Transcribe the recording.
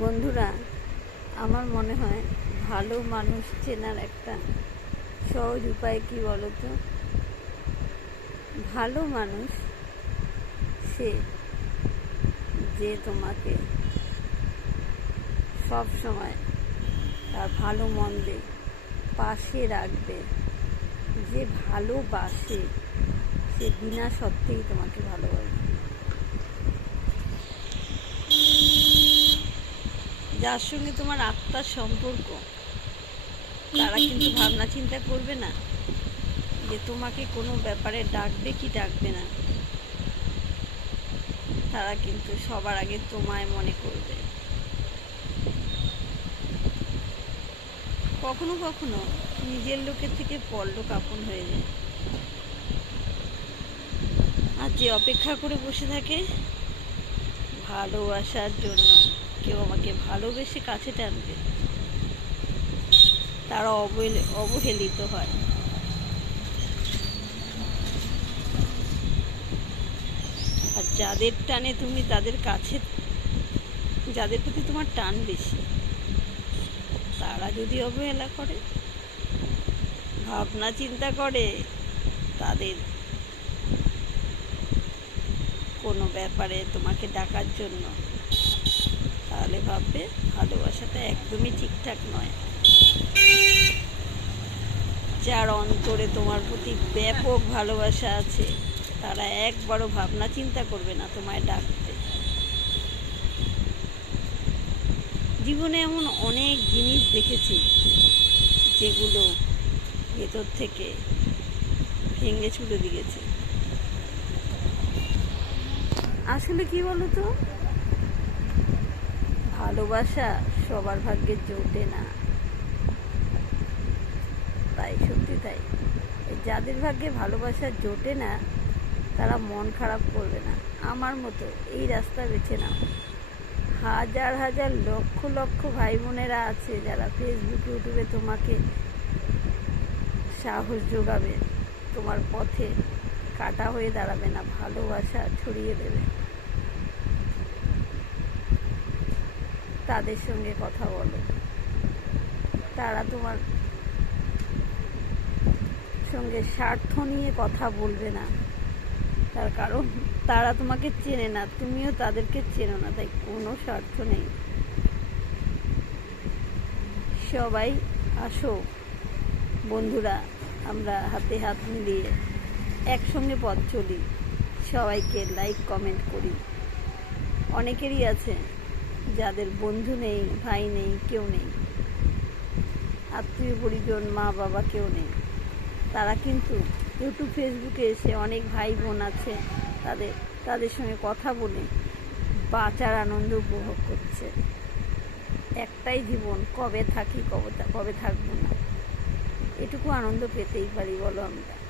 বন্ধুরা, আমার মনে হয় ভালো মানুষ চেনার একটা সহজ উপায় কি বলো তো ভালো মানুষ সে যে তোমাকে সব সময় তার ভালো মন্দে পাশে রাখবে, যে ভালোবাসে, সে বিনা সত্ত্বেই তোমাকে ভালোবাসবে। যার সঙ্গে তোমার আত্মার সম্পর্ক তারা কিন্তু ভাবনা চিন্তা করবে না যে তোমাকে কোনো ব্যাপারে ডাকবে কি ডাকবে না। তারা কিন্তু সবার আগে তোমায় মনে করবে। কখনো কখনো নিজের লোকের থেকে পরলোক আপন হয়ে যায়। আর যে অপেক্ষা করে বসে থাকে ভালোবাসার জন্য। কেউ আমাকে ভালোবেসে কাছে টানবে। তারা অবহেল- অবহেলিত হয়। আর যাদের টানে তুমি তাদের কাছে, যাদের প্রতি তোমার টান বেশি, তারা যদি অবহেলা করে, ভাবনা চিন্তা করে, তাদের কোনো ব্যাপারে তোমাকে ডাকার জন্য তাহলে ভাববে ভালোবাসাটা একদমই ঠিকঠাক নয়। যার অন্তরে তোমার প্রতি ব্যাপক ভালোবাসা আছে, তারা একবারও ভাবনা চিন্তা করবে না তোমায় ডাকতে। জীবনে এমন অনেক জিনিস দেখেছি, যেগুলো ভেতর থেকে ভেঙে ছুটে দিয়েছে। আসলে কি বলো তো ভালোবাসা সবার ভাগ্যে জোটে না। তাই, সত্যি তাই। যাদের ভাগ্যে ভালোবাসা জোটে না, তারা মন খারাপ করবে না। আমার মতো এই রাস্তা বেছে নাও। হাজার হাজার লক্ষ লক্ষ ভাই বোনেরা আছে যারা ফেসবুক ইউটিউবে তোমাকে সাহস যোগাবে, তোমার পথে কাটা হয়ে দাঁড়াবে না, ভালোবাসা ছড়িয়ে দেবে। তাদের সঙ্গে কথা বলো। তারা তোমার সঙ্গে স্বার্থ নিয়ে কথা বলবে না। তার কারণ তারা তোমাকে চেনে না, তুমিও তাদেরকে চেনো না, তাই কোনো স্বার্থ নেই। সবাই আসো। বন্ধুরা, আমরা হাতে হাত মিলিয়ে একসঙ্গে পথ চলি। সবাইকে লাইক কমেন্ট করি। অনেকেরই আছে যাদের বন্ধু নেই, ভাই নেই, কেউ নেই। আত্মীয় পরিজন, মা বাবা কেউ নেই। তারা কিন্তু ইউটিউব, ফেসবুকে এসে অনেক ভাই বোন আছে, তাদের তাদের সঙ্গে কথা বলে বাঁচার আনন্দ উপভোগ করছে। একটাই জীবন, কবে থাকি, কবে কবে থাকব না। এটুকু আনন্দ পেতেই পারি, বলো আমরা।